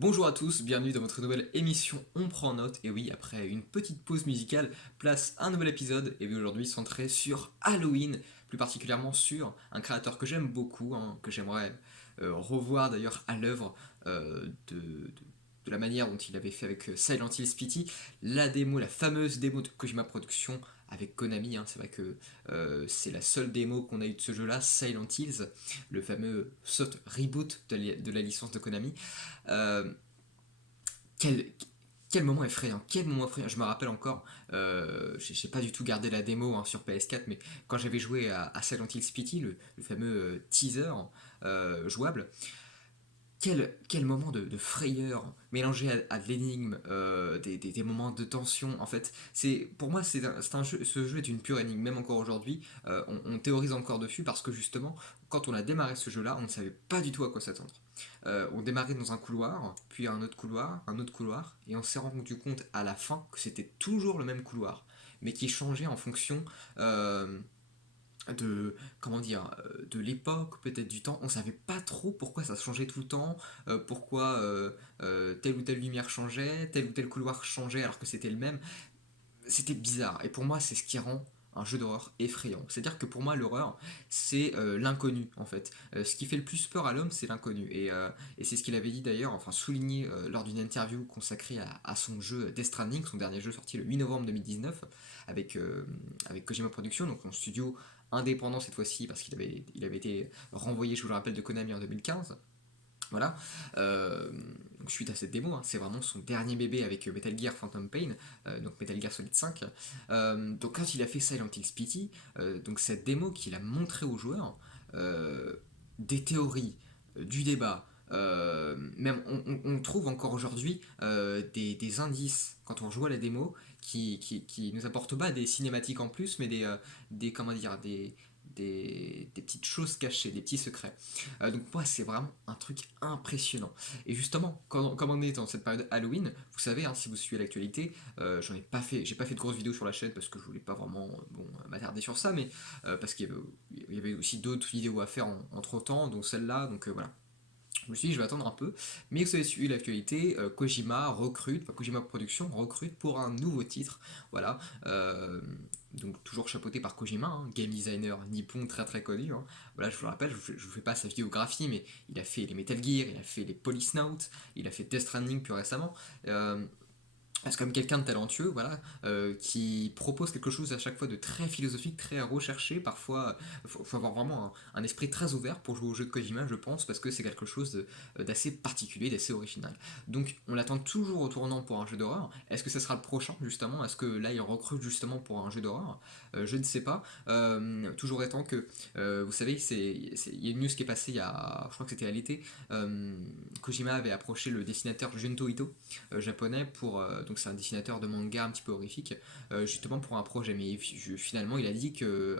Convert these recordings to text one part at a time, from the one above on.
Bonjour à tous, bienvenue dans votre nouvelle émission On prend note. Et oui, après une petite pause musicale, place un nouvel épisode. Et oui, aujourd'hui centré sur Halloween, plus particulièrement sur un créateur que j'aime beaucoup, que j'aimerais revoir d'ailleurs à l'œuvre de la manière dont il avait fait avec Silent Hill Pity, la démo, la fameuse démo de Kojima Productions avec Konami. C'est vrai que c'est la seule démo qu'on a eu de ce jeu-là, Silent Hills, le fameux soft reboot de la licence de Konami. Euh, quel, quel moment effrayant, quel moment effrayant. Je me rappelle encore, j'ai pas du tout gardé la démo sur PS4, mais quand j'avais joué à Silent Hill Pity, le fameux teaser jouable, quel moment de frayeur mélangé à de l'énigme, des moments de tension. En fait, pour moi, c'est un jeu, ce jeu est une pure énigme. Même encore aujourd'hui, on théorise encore dessus parce que justement, quand on a démarré ce jeu-là, on ne savait pas du tout à quoi s'attendre. On démarrait dans un couloir, puis un autre couloir, et on s'est rendu compte à la fin que c'était toujours le même couloir, mais qui changeait en fonction de comment dire de l'époque, peut-être du temps. On savait pas trop pourquoi ça changeait tout le temps, pourquoi telle ou telle lumière changeait, tel ou tel couloir changeait alors que c'était le même. C'était bizarre, et pour moi c'est ce qui rend un jeu d'horreur effrayant. C'est à dire que pour moi l'horreur c'est l'inconnu en fait. Ce qui fait le plus peur à l'homme c'est l'inconnu, et c'est ce qu'il avait dit d'ailleurs, enfin souligné lors d'une interview consacrée à son jeu Death Stranding, son dernier jeu sorti le 8 novembre 2019 avec Kojima Productions, donc en studio indépendant cette fois-ci parce il avait été renvoyé, je vous le rappelle, de Konami en 2015. Voilà. Donc suite à cette démo, c'est vraiment son dernier bébé avec Metal Gear Phantom Pain, donc Metal Gear Solid 5. Donc quand il a fait Silent Hill Pity, donc cette démo qu'il a montré aux joueurs, euh, des théories, du débat, même on trouve encore aujourd'hui des indices quand on joue à la démo qui nous apportent pas des cinématiques en plus, mais des comment dire, des petites choses cachées, des petits secrets. Donc moi c'est vraiment un truc impressionnant. Et justement, comme on est dans cette période Halloween, vous savez, si vous suivez l'actualité, j'ai pas fait de grosses vidéos sur la chaîne parce que je voulais pas vraiment m'attarder sur ça, mais parce qu'il y avait aussi d'autres vidéos à faire entre temps, dont celle-là, donc voilà. Je me suis dit, je vais attendre un peu. Mais vous avez suivi l'actualité, Kojima Productions recrute pour un nouveau titre. Voilà. Donc toujours chapeauté par Kojima, game designer nippon très très connu. Voilà, je vous le rappelle, je vous fais pas sa vidéographie, mais il a fait les Metal Gear, il a fait les Policenauts, il a fait Death Stranding plus récemment. C'est comme quelqu'un de talentueux, voilà, qui propose quelque chose à chaque fois de très philosophique, très recherché. Parfois, faut avoir vraiment un esprit très ouvert pour jouer au jeu de Kojima, je pense, parce que c'est quelque chose d'assez particulier, d'assez original. Donc, on l'attend toujours au tournant pour un jeu d'horreur. Est-ce que ça sera le prochain, justement? Est-ce que là, il recrute justement pour un jeu d'horreur? Je ne sais pas. Toujours étant que, vous savez, il y a une news qui est passée je crois que c'était à l'été. Kojima avait approché le dessinateur Junto Ito, japonais, donc c'est un dessinateur de manga un petit peu horrifique, justement pour un projet. Mais finalement, il a dit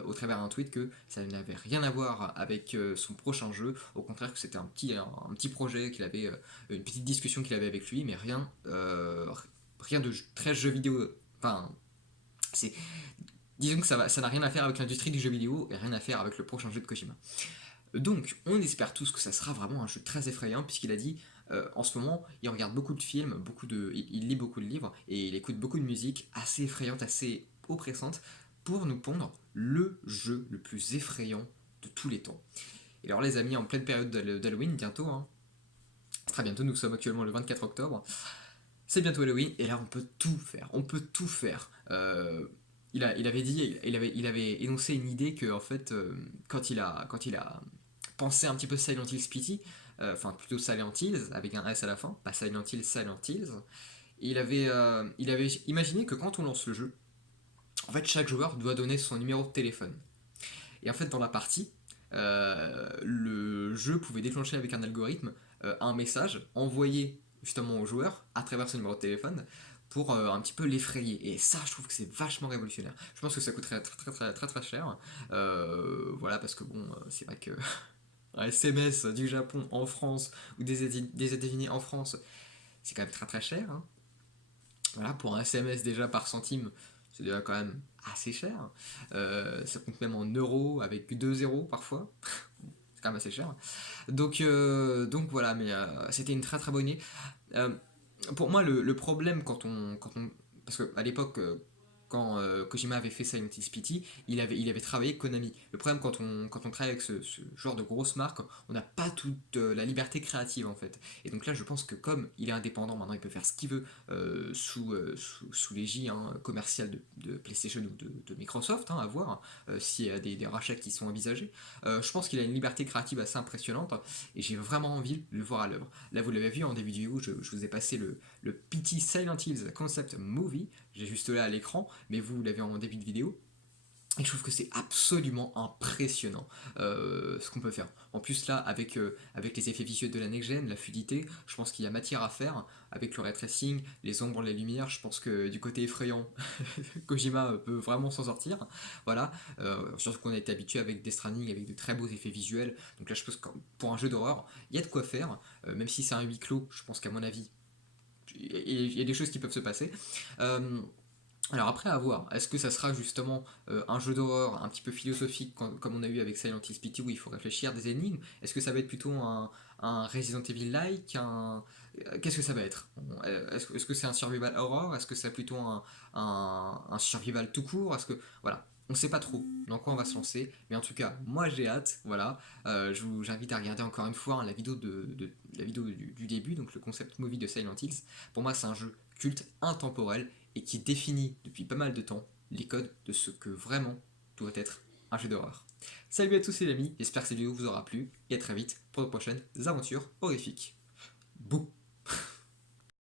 au travers d'un tweet que ça n'avait rien à voir avec son prochain jeu. Au contraire, que c'était un petit projet qu'il avait, une petite discussion qu'il avait avec lui, mais rien de très jeu vidéo. Enfin, c'est disons que ça n'a rien à faire avec l'industrie du jeu vidéo et rien à faire avec le prochain jeu de Kojima. Donc, on espère tous que ça sera vraiment un jeu très effrayant, puisqu'il a dit en ce moment, il regarde beaucoup de films, il lit beaucoup de livres, et il écoute beaucoup de musique assez effrayante, assez oppressante, pour nous pondre le jeu le plus effrayant de tous les temps. Et alors, les amis, en pleine période d'Halloween, bientôt, très bientôt, nous sommes actuellement le 24 octobre, c'est bientôt Halloween, et là, on peut tout faire. Il avait énoncé une idée que, en fait, quand il a pensé un petit peu Silent Hill Pity, enfin plutôt Silent Hills avec un S à la fin, pas Silent Hill, Silent Hills. Il avait imaginé que quand on lance le jeu, en fait chaque joueur doit donner son numéro de téléphone. Et en fait dans la partie, le jeu pouvait déclencher avec un algorithme un message envoyé justement au joueur à travers son numéro de téléphone pour un petit peu l'effrayer. Et ça, je trouve que c'est vachement révolutionnaire. Je pense que ça coûterait très cher. Voilà, parce que bon, c'est vrai que un SMS du Japon en France ou des États-Unis en France, c'est quand même très cher. Voilà, pour un SMS déjà par centime, c'est déjà quand même assez cher. Ça compte même en euros avec 2 zéros parfois. C'est quand même assez cher. Donc voilà, mais c'était une très bonne idée. Euh, pour moi, le problème parce qu'à l'époque, quand Kojima avait fait Silent Hill PT, il avait travaillé avec Konami. Le problème, quand on travaille avec ce genre de grosse marque, on n'a pas toute la liberté créative en fait. Et donc là, je pense que comme il est indépendant, maintenant il peut faire ce qu'il veut sous l'égide commerciale de PlayStation ou de Microsoft, à voir s'il y a des rachats qui sont envisagés. Je pense qu'il a une liberté créative assez impressionnante et j'ai vraiment envie de le voir à l'œuvre. Là, vous l'avez vu en début de vidéo, je vous ai passé le PT Silent Hills Concept Movie. J'ai juste là à l'écran, mais vous l'avez en début de vidéo. Et je trouve que c'est absolument impressionnant ce qu'on peut faire. En plus là, avec les effets visuels de la next-gen, la fluidité, je pense qu'il y a matière à faire. Avec le ray tracing, les ombres, les lumières, je pense que du côté effrayant, Kojima peut vraiment s'en sortir. Voilà, surtout qu'on a été habitué avec Death Stranding, avec de très beaux effets visuels. Donc là, je pense que pour un jeu d'horreur, il y a de quoi faire. Même si c'est un huis clos, je pense qu'à mon avis, il y a des choses qui peuvent se passer. Euh, alors après, à voir, est-ce que ça sera justement un jeu d'horreur un petit peu philosophique comme on a eu avec Silent Hill PT où il faut réfléchir des énigmes? Est-ce que ça va être plutôt un Resident Evil-like qu'est-ce que ça va être? Est-ce que c'est un survival horror? Est-ce que c'est plutôt un survival tout court? Voilà, on sait pas trop dans quoi on va se lancer, mais en tout cas, moi j'ai hâte, voilà. J'invite à regarder encore une fois la vidéo, la vidéo du début, donc le concept movie de Silent Hills. Pour moi, c'est un jeu culte, intemporel, et qui définit depuis pas mal de temps les codes de ce que vraiment doit être un jeu d'horreur. Salut à tous les amis, j'espère que cette vidéo vous aura plu, et à très vite pour de prochaines aventures horrifiques. Bouh.